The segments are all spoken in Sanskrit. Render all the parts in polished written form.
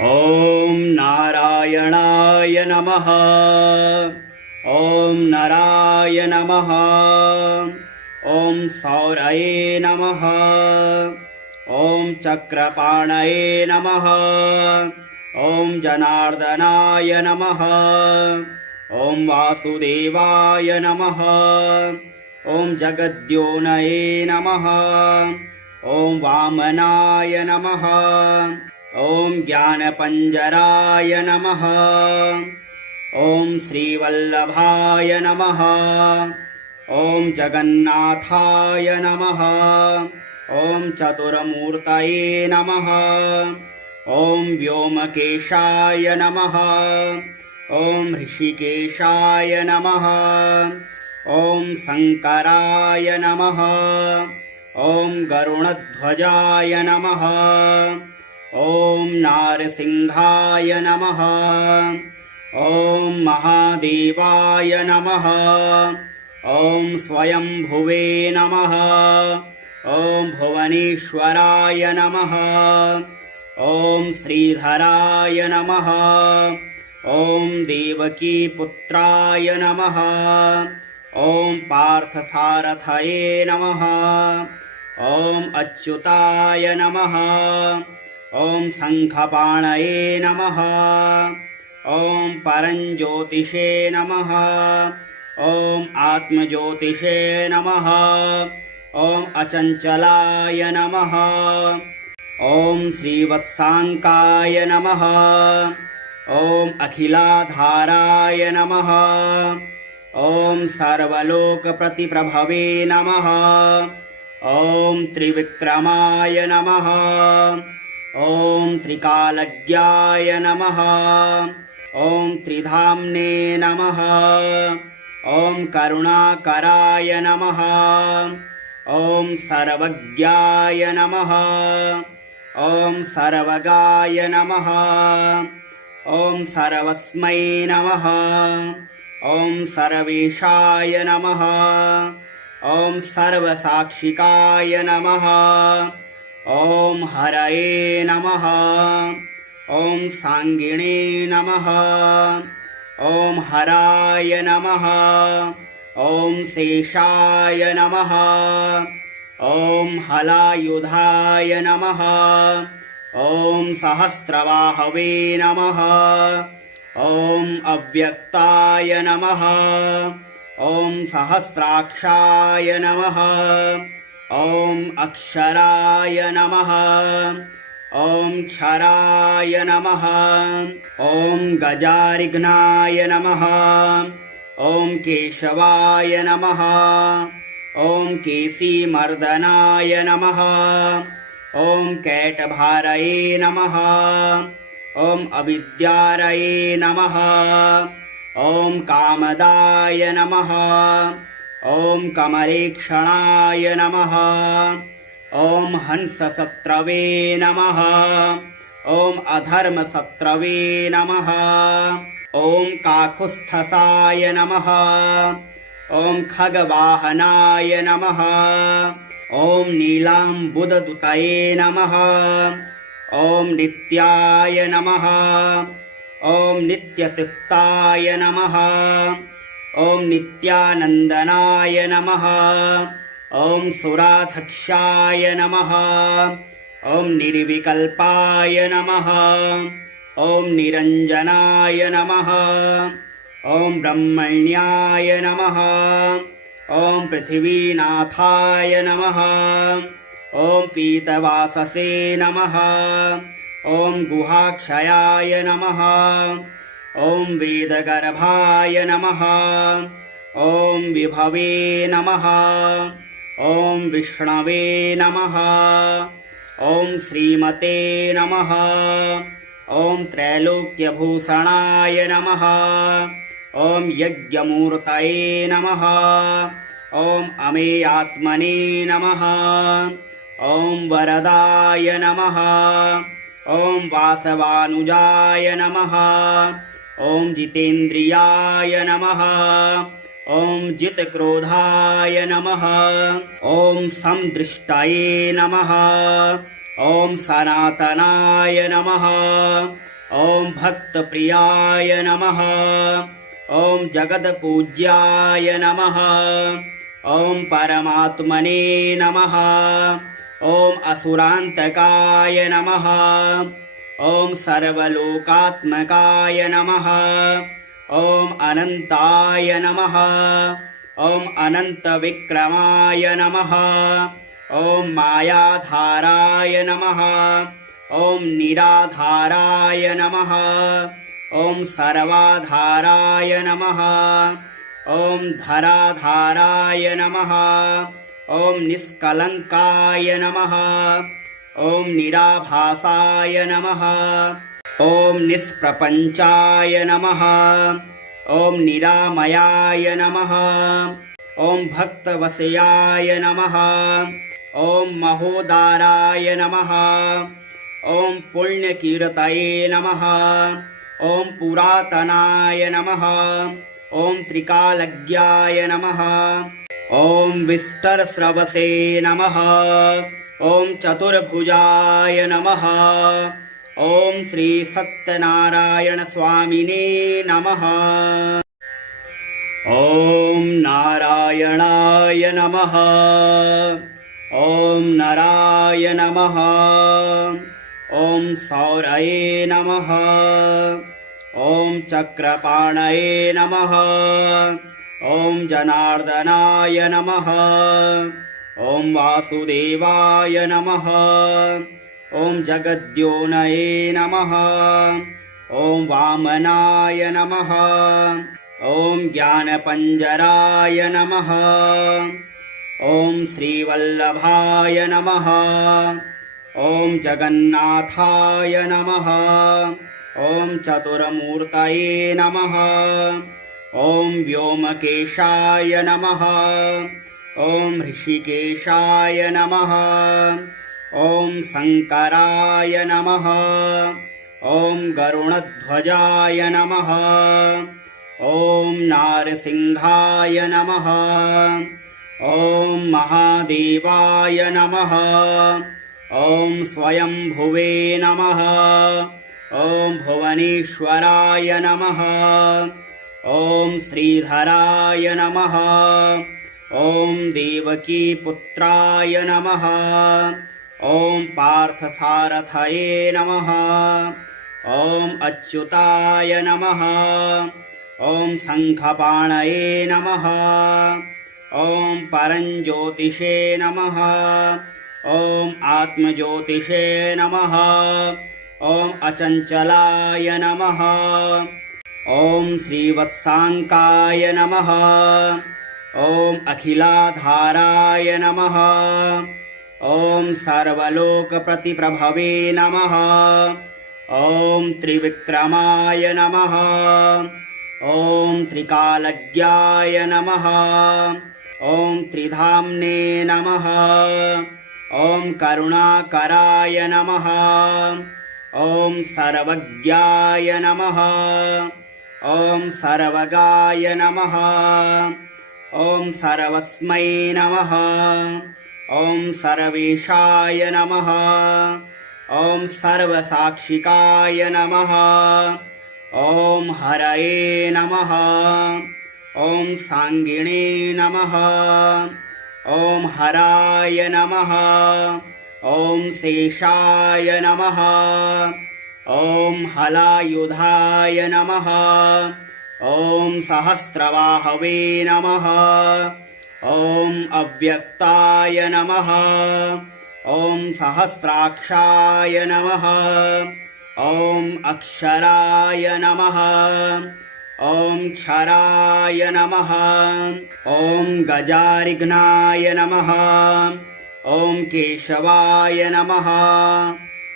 ॐ नारायणाय नमः। ॐ नराय नमः। ॐ सौरये नमः। ॐ चक्रपाणये नमः। ॐ जनार्दनाय नमः। ॐ वासुदेवाय नमः। ॐ जगद्योनये नमः। ॐ वामनाय नमः। ॐ ज्ञानपञ्जराय नमः। ॐ श्रीवल्लभाय नमः। ॐ जगन्नाथाय नमः। ॐ चतुर्मूर्तये नमः। ॐ व्योमकेशाय नमः। ॐ ऋषिकेशाय नमः। ॐ शङ्कराय नमः। ॐ गरुडध्वजाय नमः। ॐ नारसिंहाय नमः। ॐ महादेवाय नमः। ॐ स्वयंभुवे नमः। ॐ भुवनेश्वराय नमः। ॐ श्रीधराय नमः। ॐ देवकीपुत्राय नमः। ॐ पार्थसारथये नमः। ॐ अच्युताय नमः। ॐ शङ्खपाणये नमः। ॐ परञ्ज्योतिषे नमः। ॐ आत्मज्योतिषे नमः। ॐ अचञ्चलाय नमः। ॐ श्रीवत्साङ्काय नमः। ॐ अखिलाधाराय नमः। ॐ सर्वलोकप्रतिप्रभवे नमः। ॐ त्रिविक्रमाय नमः। ॐ त्रिकालज्ञाय नमः। ॐ त्रिधाम्ने नमः। ॐ करुणाकराय नमः। ॐ सर्वज्ञाय नमः। ॐ सर्वगाय नमः। ॐ सर्वस्मै नमः। ॐ सर्वेशाय नमः। ॐ सर्वसाक्षिकाय नमः। ॐ हरये नमः। ॐ सांगिणे नमः। ॐ हराय नमः। ॐ शेषाय नमः। ॐ हलायुधाय नमः। ॐ सहस्रबाहवे नमः। ॐ अव्यक्ताय नमः। ॐ सहस्राक्षाय नमः। ॐ अक्षराय नमः। ॐ क्षराय नमः। ॐ गजारिघ्नाय नमः। ॐ केशवाय नमः। ॐ केसीमर्दनाय नमः। ॐ कैटभारये नमः। ॐ अविद्यारये नमः। ॐ कामदाय नमः। ॐ कमलेक्षणाय नमः। ॐ हंसशत्रवे नमः। ॐ अधर्मशत्रवे नमः। ॐ काकुत्स्थसाय नमः। ॐ खगवाहनाय नमः। ॐ नीलाम्बुददुतये नमः। ॐ नित्याय नमः। ॐ नित्यतृप्ताय नमः। ॐ नित्यानन्दनाय नमः। ॐ सुराधक्षाय नमः। ॐ निर्विकल्पाय नमः। ॐ निरञ्जनाय नमः। ॐ ब्रह्मण्याय नमः। ॐ पृथिवीनाथाय नमः। ॐ पीतवाससे नमः। ॐ गुहाक्षयाय नमः। ॐ वेदगर्भाय नमः। ॐ विभवे नमः। ॐ विष्णवे नमः। ॐ श्रीमते नमः। ॐ त्रैलोक्यभूषणाय नमः। ॐ यज्ञमूर्तये नमः। ॐ अमेयात्मने नमः। ॐ वरदाय नमः। ॐ वासवानुजाय नमः। ॐ जितेन्द्रियाय नमः। ॐ जितक्रोधाय नमः। ॐ समदृष्टये नमः। ॐ सनातनाय नमः। ॐ भक्तप्रियाय नमः। ॐ जगत्पूज्याय नमः। ॐ परमात्मने नमः। ॐ असुरान्तकाय नमः। ॐ सर्वलोकात्मकाय नमः। ॐ अनन्ताय नमः। ॐ अनन्तविक्रमाय नमः। ॐ मायाधाराय नमः। ॐ निराधाराय नमः। ॐ सर्वाधाराय नमः। ॐ धराधाराय नमः। ॐ निष्कलङ्काय नमः। ॐ निराभासाय नमः। ॐ निष्प्रपञ्चाय नमः। ॐ निरामयाय नमः। ॐ भक्तवशयाय नमः। ॐ महोदाराय नमः। ॐ पुण्यकीर्तये नमः। ॐ पुरातनाय नमः। ॐ त्रिकालज्ञाय नमः। ॐ विष्टरस्रवसे नमः। ॐ चतुर्भुजाय नमः। ॐ श्री सत्यनारायण स्वामिने नमः। ॐ नारायणाय नमः। ॐ नराय नमः। ॐ सौरये नमः। ॐ चक्रपाणये नमः। ॐ जनार्दनाय नमः। ॐ वासुदेवाय नमः। ॐ जगद्योनये नमः। ॐ वामनाय नमः। ॐ ज्ञानपञ्जराय नमः। ॐ श्रीवल्लभाय नमः। ॐ जगन्नाथाय नमः। ॐ चतुर्मूर्तये नमः। ॐ व्योमकेशाय नमः। ॐ ऋषिकेशाय नमः। ॐ शङ्कराय नमः। ॐ गरुडध्वजाय नमः। ॐ नारसिंहाय नमः। ॐ महादेवाय नमः। ॐ स्वयंभुवे नमः। ॐ भुवनेश्वराय नमः। ॐ श्रीधराय नमः। ॐ देवकीपुत्राय नमः। ॐ पार्थसारथये नमः। ॐ अच्युताय नमः। ॐ शङ्खपाणये नमः। ॐ परञ्ज्योतिषे नमः। ॐ आत्मज्योतिषे नमः। ॐ अचञ्चलाय नमः। ॐ श्रीवत्साङ्काय नमः। ॐ अखिलाधाराय नमः। ॐ सर्वलोकप्रतिप्रभवे नमः। ॐ त्रिविक्रमाय नमः। ॐ त्रिकालज्ञाय नमः। ॐ त्रिधाम्ने नमः। ॐ करुणाकराय नमः। ॐ सर्वज्ञाय नमः। ॐ सर्वगाय नमः। ॐ सर्वस्मै नमः। ॐ सर्वेशाय नमः। ॐ सर्वसाक्षिकाय नमः। ॐ हरये नमः। ॐ साङ्गिणे नमः। ॐ हराय नमः। ॐ शेषाय नमः। ॐ हलायुधाय नमः। ॐ सहस्रबाहवे नमः। ॐ अव्यक्ताय नमः। ॐ सहस्राक्षाय नमः। ॐ अक्षराय नमः। ॐ क्षराय नमः। ॐ गजारिघ्नाय नमः। ॐ केशवाय नमः।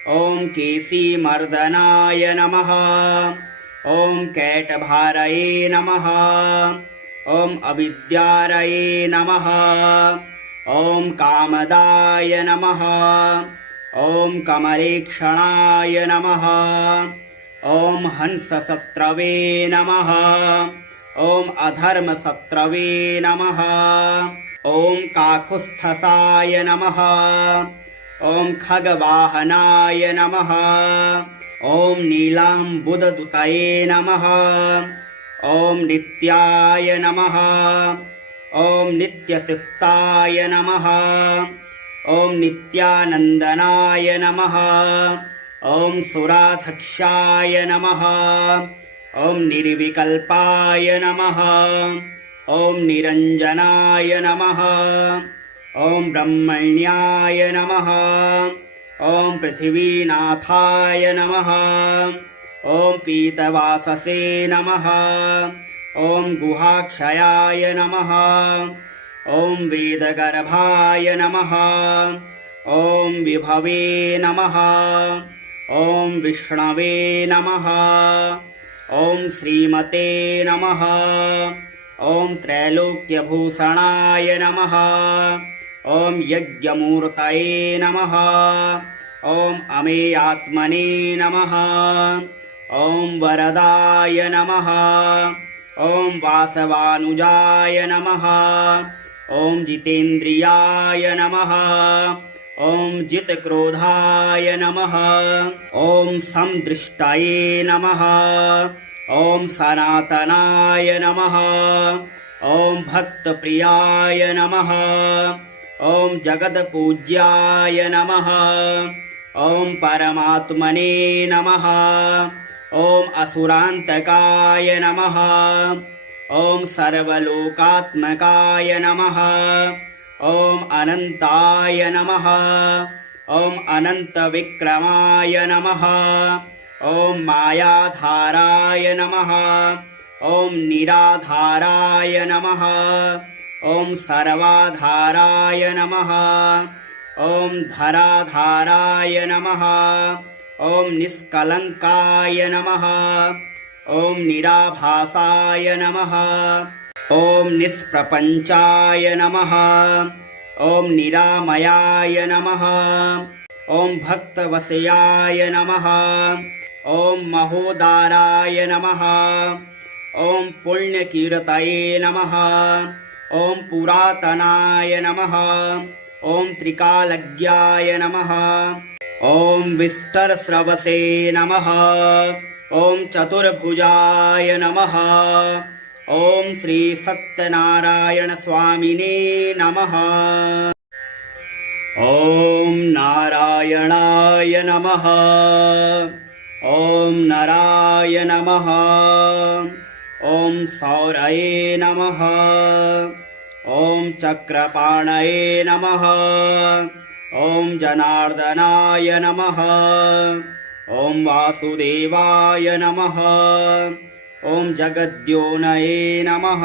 ॐ केसीमर्दनाय नमः। ॐ कैटभारये नमः। ॐ अविद्यारये नमः। ॐ कामदाय नमः। ॐ कमलेक्षणाय नमः। ॐ हंसशत्रवे नमः। ॐ अधर्मशत्रवे नमः। ॐ काकुत्स्थसाय नमः। ॐ खगवाहनाय नमः। ॐ नीलाम्बुददुतये नमः। ॐ नित्याय नमः। ॐ नित्यतृप्ताय नमः। ॐ नित्यानन्दनाय नमः। ॐ सुराधक्षाय नमः। ॐ निर्विकल्पाय नमः। ॐ निरञ्जनाय नमः। ॐ ब्रह्मण्याय नमः। ॐ पृथिवीनाथाय नमः। ॐ पीतवाससे नमः। ॐ गुहाक्षयाय नमः। ॐ वेदगर्भाय नमः। ॐ विभवे नमः। ॐ विष्णवे नमः। ॐ श्रीमते नमः। ॐ त्रैलोक्यभूषणाय नमः। ॐ यज्ञमूर्तये नमः। ॐ अमेयात्मने नमः। ॐ वरदाय नमः। ॐ वासवानुजाय नमः। ॐ जितेन्द्रियाय नमः। ॐ जितक्रोधाय नमः। ॐ समदृष्टये नमः। ॐ सनातनाय नमः। ॐ भक्तप्रियाय नमः। ॐ जगत्पूज्याय नमः। ॐ परमात्मने नमः। ॐ असुरान्तकाय नमः। ॐ सर्वलोकात्मकाय नमः। ॐ अनन्ताय नमः। ॐ अनन्तविक्रमाय नमः। ॐ मायाधाराय नमः। ॐ निराधाराय नमः। ॐ सर्वाधाराय नमः। ॐ धराधाराय नमः। ॐ निष्कलङ्काय नमः। ॐ निराभासाय नमः। ॐ निष्प्रपञ्चाय नमः। ॐ निरामयाय नमः। ॐ भक्तवशयाय नमः। ॐ महोदाराय नमः। ॐ पुण्यकीर्तये नमः। ॐ पुरातनाय नमः। ॐ त्रिकालज्ञाय नमः। ॐ विष्टरस्रवसे नमः। ॐ चतुर्भुजाय नमः। ॐ श्री सत्यनारायण स्वामिने नमः। ॐ नारायणाय नमः। ॐ नराय नमः। ॐ सौरये नमः। ॐ चक्रपाणये नमः। ॐ जनार्दनाय नमः। ॐ वासुदेवाय नमः। ॐ जगद्योनये नमः।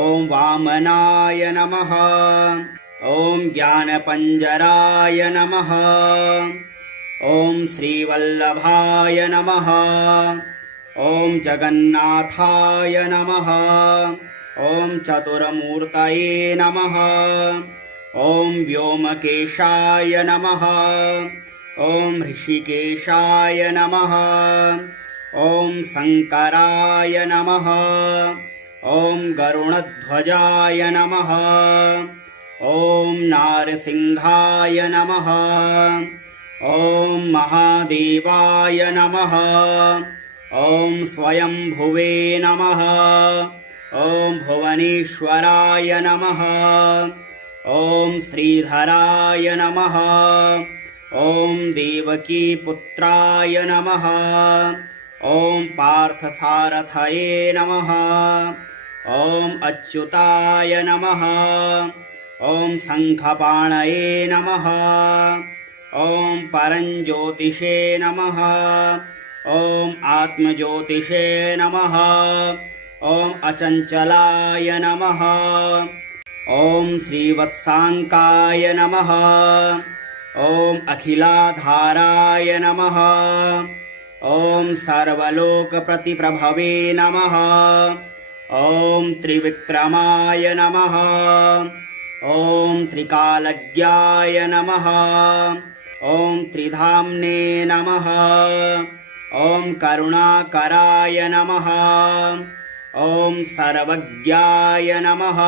ॐ वामनाय नमः। ॐ ज्ञानपञ्जराय नमः। ॐ श्रीवल्लभाय नमः। ॐ जगन्नाथाय नमः। ॐ चतुर्मूर्तये नमः। ॐ व्योमकेशाय नमः। ॐ ऋषिकेशाय नमः। ॐ शङ्कराय नमः। ॐ गरुणध्वजाय नमः। ॐ नारसिंहाय नमः। ॐ महादेवाय नमः। ॐ स्वयंभुवे नमः। ॐ भुवनेश्वराय नमः। ॐ श्रीधराय नमः। ॐ देवकीपुत्राय नमः। ॐ पार्थसारथये नमः। ॐ अच्युताय नमः। ॐ शङ्खपाणये नमः। ॐ परञ्ज्योतिषे नमः। ॐ आत्मज्योतिषे नमः। ॐ अचञ्चलाय नमः। ॐ श्रीवत्साङ्काय नमः। ॐ अखिलाधाराय नमः। ॐ सर्वलोकप्रतिप्रभवे नमः। ॐ त्रिविक्रमाय नमः। ॐ त्रिकालज्ञाय नमः। ॐ त्रिधाम्ने नमः। ॐ करुणाकराय नमः। ॐ सर्वज्ञाय नमः।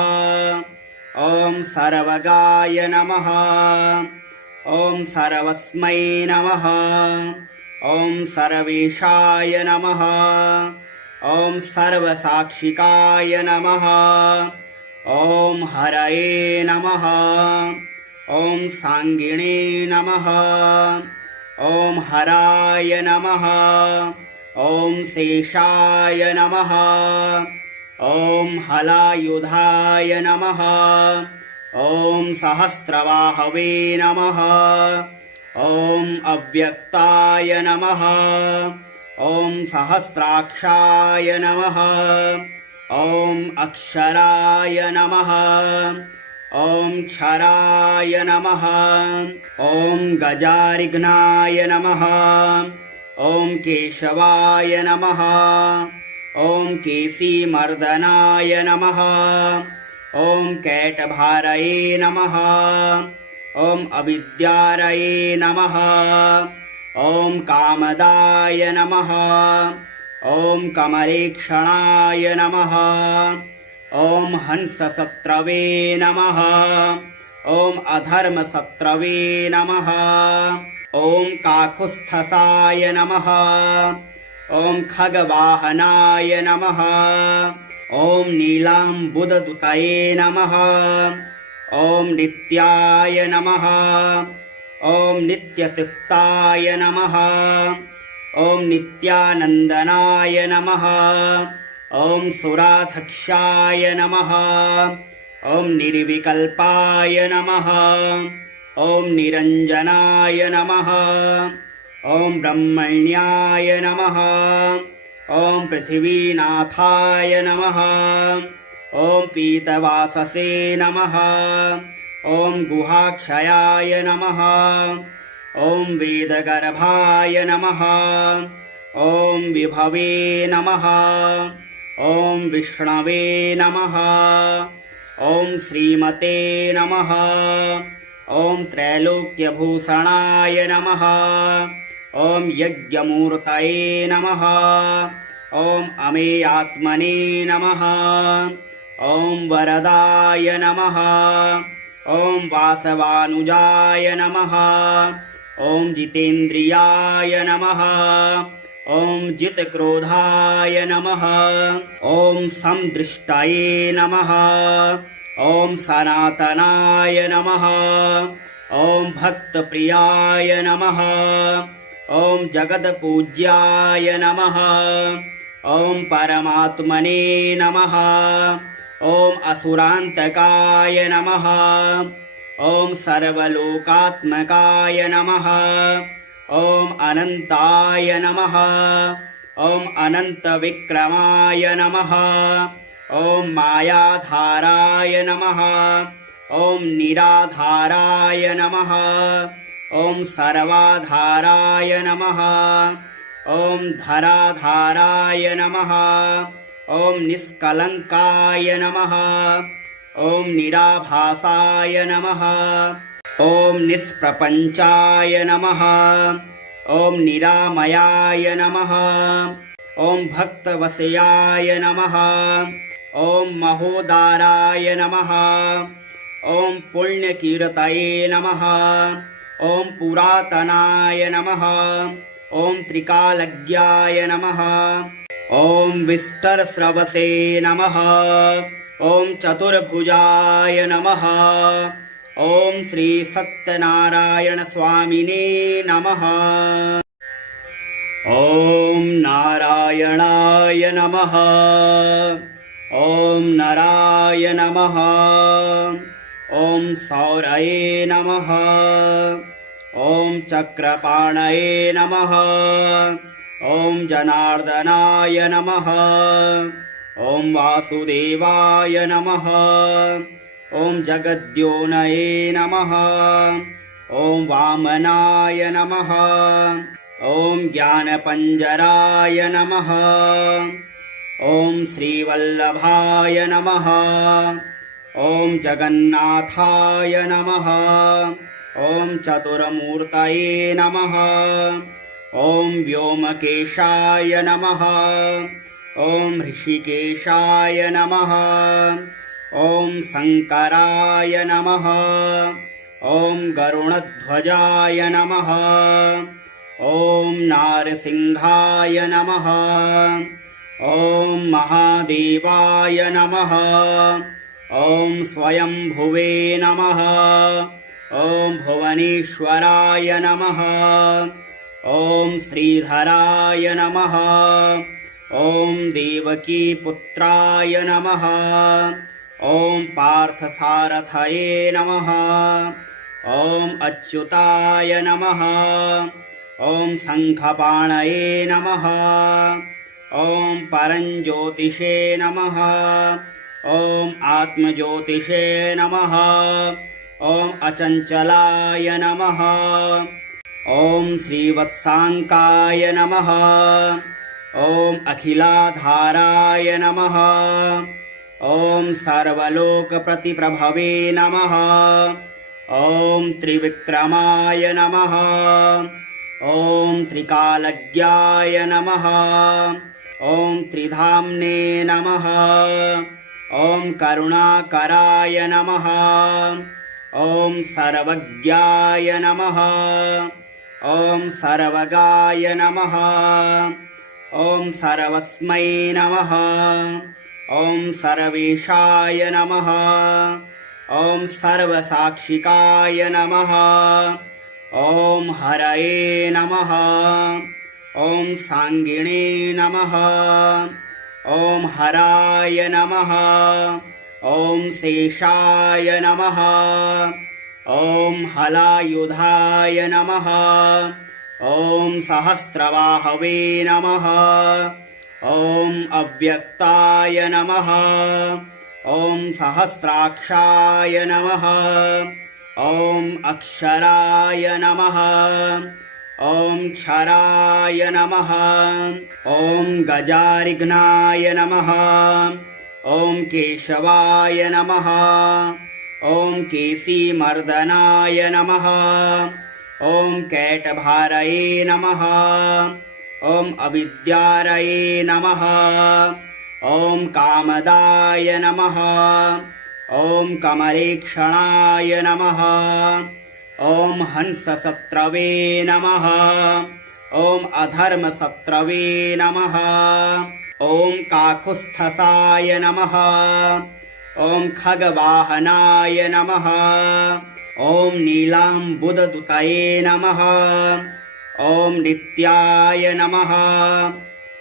ॐ सर्वगाय नमः। ॐ सर्वस्मै नमः। ॐ सर्वेशाय नमः। ॐ सर्वसाक्षिकाय नमः। ॐ हरये नमः। ॐ सांगिणे नमः। ॐ हराय नमः। ॐ शेषाय नमः। ॐ हलायुधाय नमः। ॐ सहस्रबाहवे नमः। ॐ अव्यक्ताय नमः। ॐ सहस्राक्षाय नमः। ॐ अक्षराय नमः। ॐ क्षराय नमः। ॐ गजारिघ्नाय नमः। ॐ केशवाय नमः। ॐ केसीमर्दनाय नमः। ॐ कैटभारये नमः। ॐ अविद्यारये नमः। ॐ कामदाय नमः। ॐ कमलेक्षणाय नमः। ॐ हंसशत्रवे नमः। ॐ अधर्मशत्रवे नमः। ॐ काकुत्स्थसाय नमः। ॐ खगवाहनाय नमः। ॐ नीलाम्बुददुतये नमः। ॐ नित्याय नमः। ॐ नित्यतृप्ताय नमः। ॐ नित्यानन्दनाय नमः। ॐ सुराधक्षाय नमः। ॐ निर्विकल्पाय नमः। ॐ निरञ्जनाय नमः। ॐ ब्रह्मण्याय नमः। ॐ पृथिवीनाथाय नमः। ॐ पीतवाससे नमः। ॐ गुहाक्षयाय नमः। ॐ वेदगर्भाय नमः। ॐ विभवे नमः। ॐ विष्णवे नमः। ॐ श्रीमते नमः। ॐ त्रैलोक्यभूषणाय नमः। ॐ यज्ञमूर्तये नमः। ॐ अमेयात्मने नमः। ॐ वरदाय नमः। ॐ वासवानुजाय नमः। ॐ जितेन्द्रियाय नमः। ॐ जितक्रोधाय नमः। ॐ समदृष्टये नमः। ॐ सनातनाय नमः। ॐ भक्तप्रियाय नमः। ॐ जगत्पूज्याय नमः। ॐ परमात्मने नमः। ॐ असुरान्तकाय नमः। ॐ सर्वलोकात्मकाय नमः। ॐ अनन्ताय नमः। ॐ अनन्तविक्रमाय नमः। ॐ मायाधाराय नमः। ॐ निराधाराय नमः। ॐ सर्वाधाराय नमः। ॐ धराधाराय नमः। ॐ निष्कलङ्काय नमः। ॐ निराभासाय नमः। ॐ निष्प्रपञ्चाय नमः। ॐ निरामयाय नमः। ॐ भक्तवशयाय नमः। ॐ महोदाराय नमः। ॐ पुण्यकीर्तये नमः। ॐ पुरातनाय नमः। ॐ त्रिकालज्ञाय नमः। ॐ विष्टरस्रवसे नमः। ॐ चतुर्भुजाय नमः। ॐ श्री सत्यनारायण स्वामिने नमः। ॐ नारायणाय नमः। ॐ नराय नमः। ॐ सौरये नमः। ॐ चक्रपाणये नमः। ॐ जनार्दनाय नमः। ॐ वासुदेवाय नमः। ॐ जगद्योनये नमः। ॐ वामनाय नमः। ॐ ज्ञानपञ्जराय नमः। ॐ श्रीवल्लभाय नमः। ॐ जगन्नाथाय नमः। ॐ चतुर्मूर्तये नमः। ॐ व्योमकेशाय नमः। ॐ ऋषिकेशाय नमः। ॐ शङ्कराय नमः। ॐ गरुणध्वजाय नमः। ॐ नारसिंहाय नमः। ॐ महादेवाय नमः। ॐ स्वयंभुवे नमः। ॐ भुवनेश्वराय नमः। ॐ श्रीधराय नमः। ॐ देवकीपुत्राय नमः। ॐ पार्थसारथये नमः। ॐ अच्युताय नमः। ॐ शङ्खपाणये नमः। ॐ परञ्ज्योतिषे नमः। ॐ आत्मज्योतिषे नमः। ॐ अचञ्चलाय नमः। ॐ श्रीवत्साङ्काय नमः। ॐ अखिलाधाराय नमः। ॐ सर्वलोकप्रतिप्रभवे नमः। ॐ त्रिविक्रमाय नमः। ॐ त्रिकालज्ञाय नमः। ॐ त्रिधाम्ने नमः। ॐ करुणाकराय नमः। ॐ सर्वज्ञाय नमः। ॐ सर्वगाय नमः। ॐ सर्वस्मै नमः। ॐ सर्वेशाय नमः। ॐ सर्वसाक्षिकाय नमः। ॐ हरये नमः। ॐ सांगिणे नमः। ॐ हराय नमः। ॐ शेषाय नमः। ॐ हलायुधाय नमः। ॐ सहस्रबाहवे नमः। ॐ अव्यक्ताय नमः। ॐ सहस्राक्षाय नमः। ॐ अक्षराय नमः। ॐ क्षराय नमः। ॐ गजारिघ्नाय नमः। ॐ केशवाय नमः। ॐ केसीमर्दनाय नमः। ॐ कैटभारये नमः। ॐ अविद्यारये नमः। ॐ कामदाय नमः। ॐ कमलेक्षणाय नमः। ॐ हंसशत्रवे नमः। ॐ अधर्मशत्रवे नमः। ॐ काकुत्स्थसाय नमः। ॐ खगवाहनाय नमः। ॐ नीलाम्बुददुतये नमः। ॐ नित्याय नमः।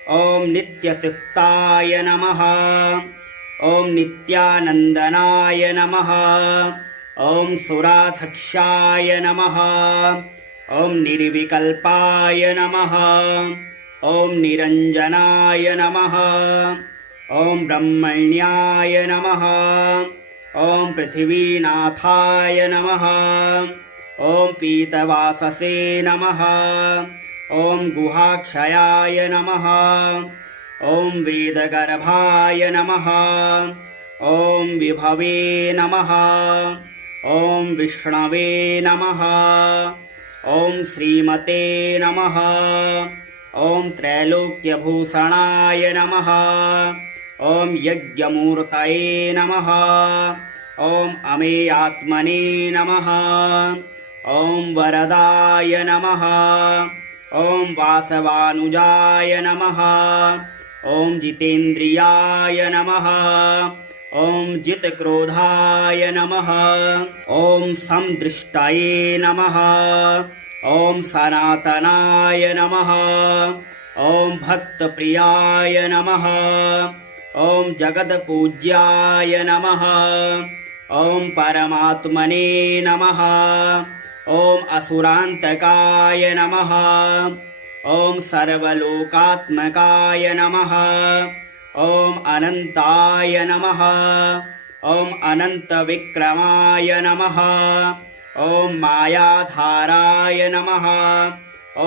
ॐ नित्यतृप्ताय नमः। ॐ नित्यानन्दनाय नमः। ॐ सुराधक्षाय नमः। ॐ निर्विकल्पाय नमः। ॐ निरञ्जनाय नमः। ॐ ब्रह्मण्याय नमः। ॐ पृथिवीनाथाय नमः। ॐ पीतवाससे नमः। ॐ गुहाक्षयाय नमः। ॐ वेदगर्भाय नमः। ॐ विभवे नमः। ॐ विष्णवे नमः। ॐ श्रीमते नमः। ॐ त्रैलोक्यभूषणाय नमः। ॐ यज्ञमूर्तये नमः। ॐ अमेयात्मने नमः। ॐ वरदाय नमः। ॐ वासवानुजाय नमः। ॐ जितेन्द्रियाय नमः। ॐ जितक्रोधाय नमः। ॐ संदृष्टये नमः। ॐ सनातनाय नमः। ॐ भक्तप्रियाय नमः। ॐ जगत्पूज्याय नमः। ॐ परमात्मने नमः। ॐ असुरान्तकाय नमः। ॐ सर्वलोकात्मकाय नमः। ॐ अनन्ताय नमः। ॐ अनन्तविक्रमाय नमः। ॐ मायाधाराय नमः।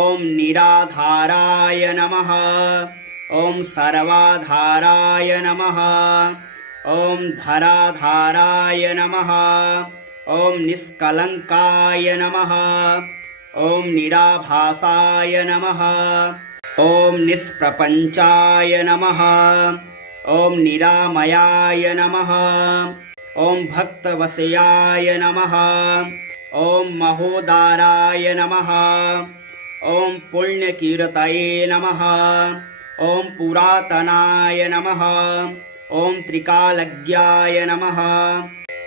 ॐ निराधाराय नमः। ॐ सर्वाधाराय नमः। ॐ धराधाराय नमः। ॐ निष्कलङ्काय नमः। ॐ निराभासाय नमः। ॐ निष्प्रपञ्चाय नमः। ॐ निरामयाय नमः। ॐ भक्तवशयाय नमः। ॐ महोदाराय नमः। ॐ पुण्यकीर्तये नमः। ॐ पुरातनाय नमः। ॐ त्रिकालज्ञाय नमः।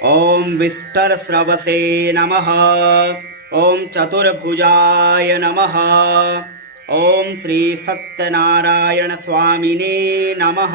ॐ विष्टरस्रवसे नमः। ॐ चतुर्भुजाय नमः। ॐ श्री सत्यनारायण स्वामिने नमः।